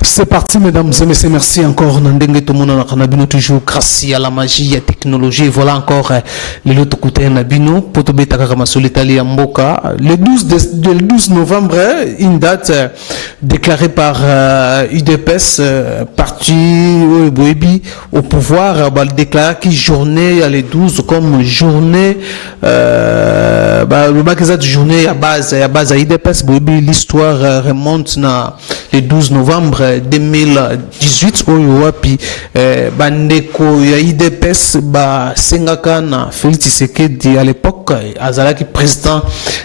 C'est parti, mesdames et messieurs. Merci encore. Nandenge tout le monde a toujours grâce à la magie, à la technologie. Voilà encore les autres côtés Nabino. Potobeta Kamaso l'Italie Mboka. Le 12 novembre, une date déclarée par UDPS, parti au pouvoir, déclaré qui journée les 12 comme journée. Le bac de journée à base à UDPS. L'histoire remonte na le 12 novembre 2018 puis bandeko ya IDPS sengaka na Félix Tshisekedi à l'époque azalaki président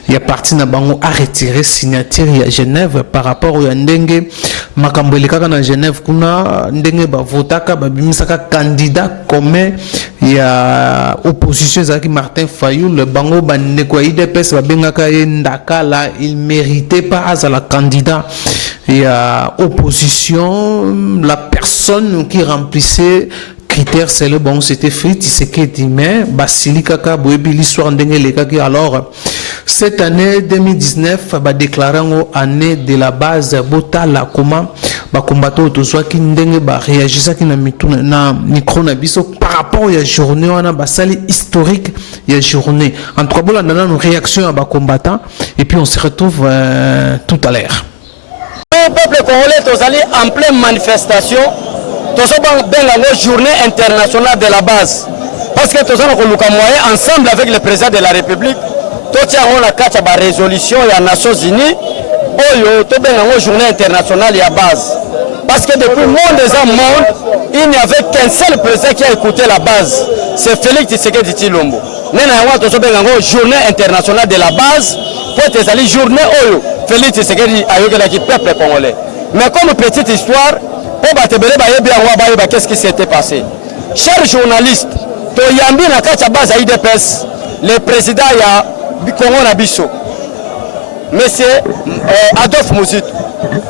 ya parti na bango a retiré signature ya Genève par rapport au ndenge makambo elekaka na Genève kuna ndenge votaka bimisaka candidat commun ya opposition ezalaki Martin Fayulu bango bandeko ya IDPS bengaka ye ndakala il méritait pas azala candidat et opposition, la personne qui remplissait critères, c'est le bon, c'était Félix Tshisekedi, mais Basili Kaka Boebi l'histoire d'Engeleka. Alors, cette année 2019, déclaré en année de la base, Bota la Koma, combattant tout soit qui n'denge réagissait qui na micro na biso par rapport à la journée, on a basali historique il y a journée. En trois mots, on a une réaction à combattant et puis on se retrouve tout à l'heure. Le peuple congolais est allé en pleine manifestation. Nous avons une journée internationale de la base. Parce que nous avons moyen ensemble avec le président de la République. Nous avons la résolution des Nations Unies. Nous avons une journée internationale de la base. Parce que depuis le monde, il n'y avait qu'un seul président qui a écouté la base. C'est Félix Tshisekedi Tshilombo. Nous avons une journée internationale de la base. Pour être une journée où Félix Tshisekedi a eu le peuple congolais. Mais comme petite histoire, qu'est-ce qui s'était passé? Chers journalistes, Toyambi na kacha base à IDPS, le président ya Congo Nabiso, monsieur Adolphe Mouzitou.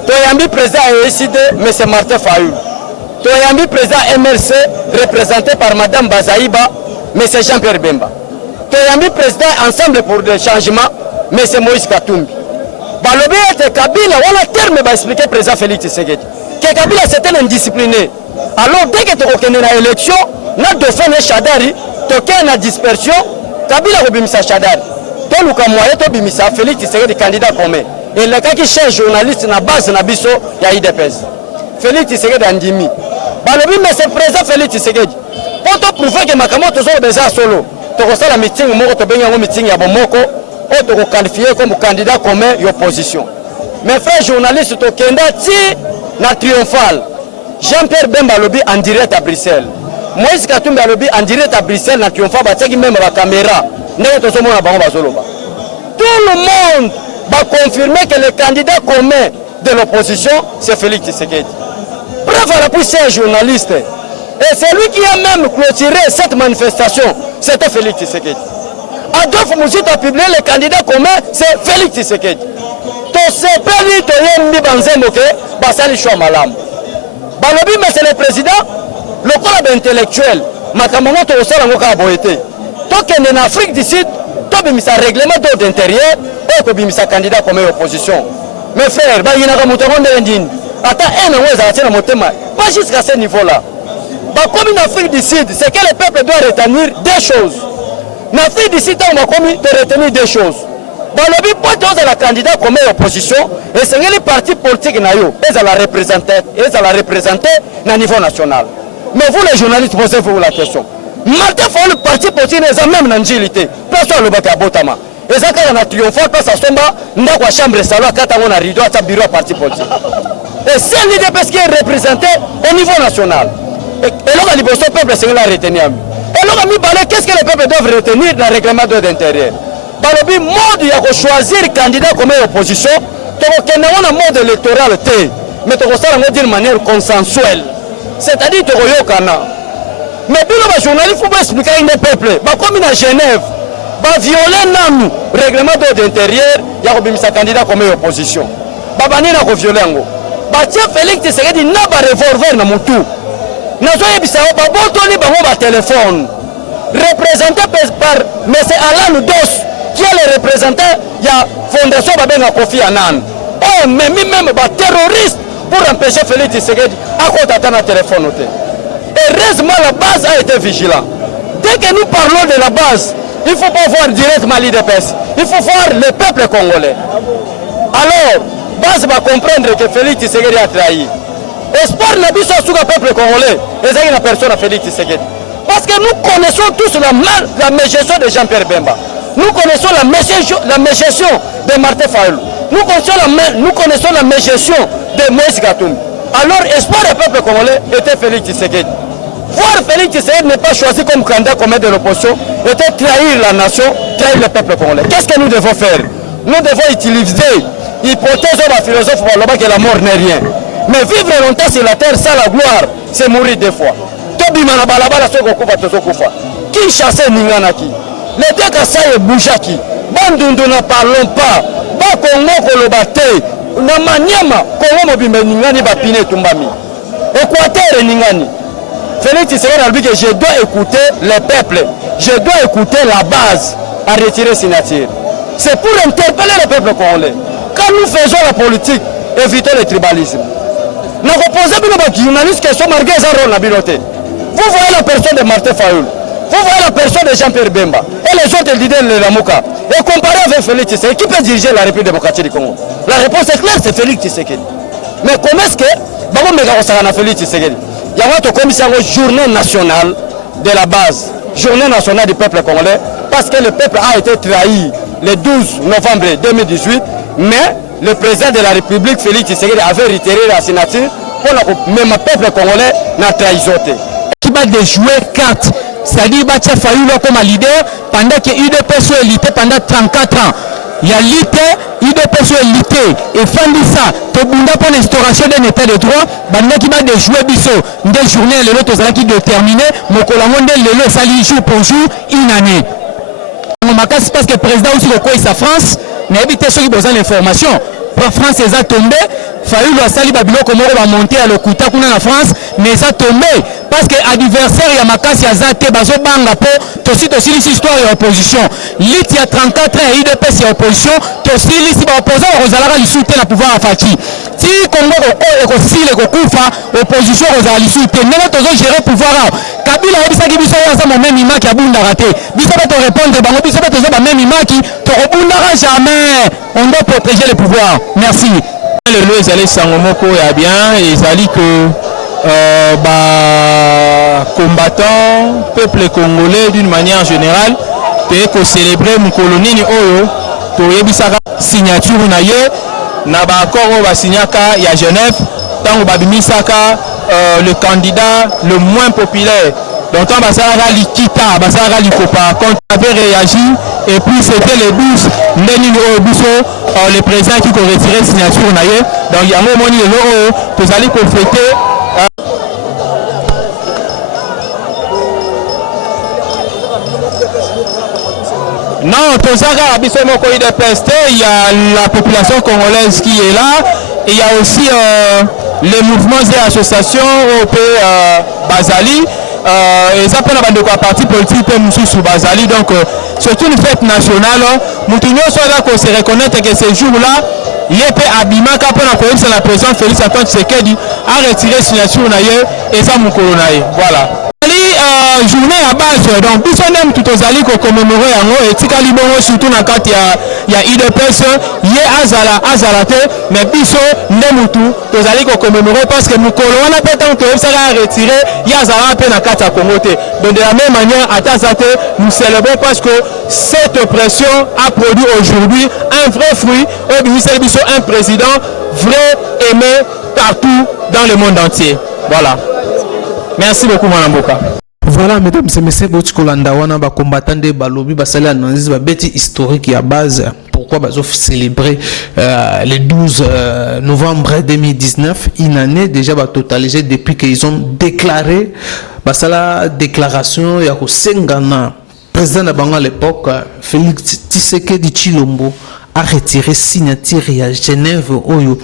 Toyambi président ESID, monsieur Martin Fayulu. Toyambi président MRC, représenté par madame Bazaïba, monsieur Jean-Pierre Bemba. Toyambi président Ensemble pour le changement, monsieur Moïse Katumbi. Balobi était Kabila, voilà terme va expliquer président Félix Tshisekedi. Que Kabila c'était indiscipliné. Alors dès que tu reconnais l'élection, na dauphin Chadari, tu as une dispersion, Kabila rebimisa Chadari. Tu as moyen de bimisa Félix Tshisekedi candidat commun. Et le cas qui cherche journaliste na base na biso ya IDPS. Félix Tshisekedi andimi. Balobi mais c'est président Félix Tshisekedi. Pour te prouver que Makamoto sont déjà solo. Tu as la meeting moko to benga meeting ya bomoko. Tu es qualifié comme candidat commun et opposition. Mes frères journalistes, tu es triomphal. Jean-Pierre Bemba lobby en direct à Bruxelles. Moïse Katumbi lobby en direct à Bruxelles, na triomphal, même la caméra. Tout le monde va confirmer que le candidat commun de l'opposition, c'est Félix Tshisekedi. Preuve à la puissance journaliste. Et c'est lui qui a même clôturé cette manifestation. C'était Félix Tshisekedi. Adolphe Mouzitou a publié le candidat commun, c'est Félix Tshisekedi. Tu sais pas lui, tu es mis dans un moquet, Bassali Choua Malam. Balobi, mais c'est le président, le corps intellectuel, Makamongo, tu as un moquet à Boété. Toi qui es en Afrique du Sud, tu as mis un règlement d'ordre intérieur, et tu as mis un candidat commun opposition. Mes frères, il y a un mouton de l'Indine. Attends, un an, pas jusqu'à ce niveau-là. Comme en Afrique du Sud, c'est que le peuple doit retenir des choses. En Afrique du Sud, on a commis de retenir des choses. Dans le but, pour la candidat comme opposition, et c'est les partis politiques, ils la représenter au niveau national. Mais vous, les journalistes, posez-vous la question. Martin Fayulu, le parti politique, ils ont même une agilité. Personne ne le bat à Botama. Ils ont un triomphal, parce que la chambre de salon, quand on a rideau, à bureau parti politique. Et c'est l'IDPS qui est représenté au niveau national. Et là, le peuple, c'est la retenir. Et là, qu'est-ce que les peuples doivent retenir dans le règlement de l'intérieur? Dans le but, mode, il y a choisir le candidat comme opposition, tu as un mode électoral, mais tu as d'une manière consensuelle. C'est-à-dire que tu as un mais puis les journalistes, il faut expliquer à un peuple, comme à Genève, violer le règlement de l'intérieur, il y a un candidat comme opposition. Il y a un violer. Félix Tshisekedi n'a pas de revolver dans mon tour. Nous avons un téléphone représenté par M. Alain Dos, qui est le représentant de la Fondation Babenga Kofi Annan. Oh, mais même les terroristes, pour empêcher Félix Tshisekedi à côté de notre téléphone. Heureusement, la base a été vigilante. Dès que nous parlons de la base, il ne faut pas voir directement l'IDPS, il faut voir le peuple congolais. Alors, base va comprendre que Félix Tshisekedi a trahi. Espoir n'a pas sur le peuple congolais, et c'est la personne à Félix Tshisekedi. Parce que nous connaissons tous la mégestion de Jean-Pierre Bemba. Nous connaissons la mégestion de Martin Fayulu. Nous connaissons la mégestion de Moïse Katumbi. Alors, espoir du peuple congolais était Félix Tshisekedi. Voir Félix Tshisekedi n'est pas choisi comme candidat comme de l'opposition, était trahir la nation, trahir le peuple congolais. Qu'est-ce que nous devons faire? Nous devons utiliser l'hypothèse de la philosophe que la mort n'est rien. Mais vivre longtemps sur la terre sans la gloire, c'est mourir deux fois. Qui chassait Ninganaki? Les deux Kassaï et Boujaki. Bandundu ne parlons pas. Bakongo Kolobate. Namanyama. Kongo Mobimbe Ningani Bapine Tumbami. Équateur et Ningani. Félix Tshisekedi a dit que je dois écouter le peuple. Je dois écouter la base à retirer signature. C'est pour interpeller le peuple congolais. Quand nous faisons la politique, évitons le tribalisme. Nous reposons des journalistes qui sont marqués à la bibliothèque. Vous voyez la personne de Martin Fayulu. Vous voyez la personne de Jean-Pierre Bemba. Et les autres leaders de la Mouka. Et comparé avec Félix Tshisekedi, qui peut diriger la République démocratique du Congo? La réponse est claire, c'est Félix Tshisekedi. Mais comment est-ce que Félix Tshisekedi? Il y a une commission journée nationale de la base, journée nationale du peuple congolais, parce que le peuple a été trahi le 12 novembre 2018, mais le président de la République, Félix Tshisekedi, avait retiré la signature pour même le peuple congolais n'a trahison. Qui va de jouer carte, c'est-à-dire que Fayulu comme leader pendant que UDPS est élité pendant 34 ans. Il y a l'ité, UDPS est élité, et fin de ça, tout le monde pour l'instauration d'un état de droit, pendant qu'il va de jouer biso, des journées, les autres qui déterminé, mon collaborateur, le sali jour pour jour, une année. Parce que le président aussi reconnaît sa France, mais évitez ceux qui ont besoin d'informations. France est tombé, Fayulu a sali babilo comment on va monter à l'Okuta qu'on a en France, mais ça tombé parce que l'adversaire il y a makasi à zate bazo banga po tosi l'histoire et opposition. Lit il y a 34 ans UDPS et opposition, tosi l'ici ba opposant Rosalara li soutient la pouvoir à Fati. Si Congo ko si le ko kufa opposition Rosalara li soutient, mais tozo gérer pouvoir. Kabila obisa ki biso ya za même imaki abunda raté. Biso ba to répondre bango biso ba tozo ba même imaki to obunda jamais. On doit protéger le pouvoir. Merci. Le lot ezali sango moko ya bien ezali que combattant peuple congolais d'une manière générale te ko célébrer mukolo nini oyo to yebisaka signature na ye na ba accord oyo basignaka ya Genève tango babimisaka le candidat le moins populaire. Donc quand Basara Likita, Basara Likopa, quand avait réagi, et puis c'était le 12, le président qui a retiré la signature. Donc il y a un moment où vous allez fêter. Non, il y a la population congolaise qui est là, et il y a aussi les mouvements et associations européens Basali. Et ça peut être un parti politique sous Basali, donc c'est une fête nationale. Nous soit là qu'on se reconnaître que ce jour-là, il y a Abimaka pour la présidente Félix Antoine Tshisekedi a retiré la signature et ça mon colonaï. Voilà. Journée à base, donc bis on aime tout aux alliés qu'on commémorer en haut et tika libongo surtout dans quand il y a IDPS y a azalate mais biso nemutu aux alliés qu'on commémorer parce que nous colons on a pas tant que ça a retiré y a azala peine à kata komote. Donc de la même manière à Tazate nous célébrons parce que cette pression a produit aujourd'hui un vrai fruit et ministère biso un président vrai aimé partout dans le monde entier. Voilà. Merci beaucoup Mwanamboka. Voilà, mesdames et messieurs, votre Kolandawana, ba combattant de Balobi, basali analyse, ba bêti historique à base. Pourquoi bah célébrer le 12 novembre 2019, une année déjà bah totalisé depuis qu'ils ont déclaré, bah ça la déclaration il y a au Sengana, président de Banga à l'époque, Félix Tshisekedi Tshilombo a retiré signature à Genève oyo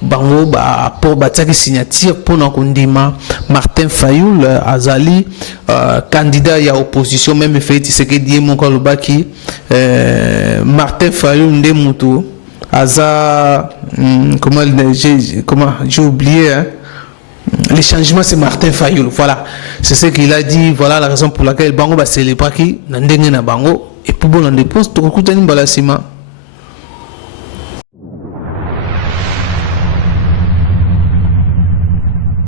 bango ba pour bataki signature pour na kondima Martin Fayulu azali candidat ya opposition même Félix Tshisekedi mon kolobaki Martin Fayulu nde mutu Aza, comment j'ai oublié, hein? Les changements, c'est Martin Fayoul. Voilà, c'est ce qu'il a dit. Voilà la raison pour laquelle Bango va célébrer qui n'a Bango et pour bon en dépense, tout le coup,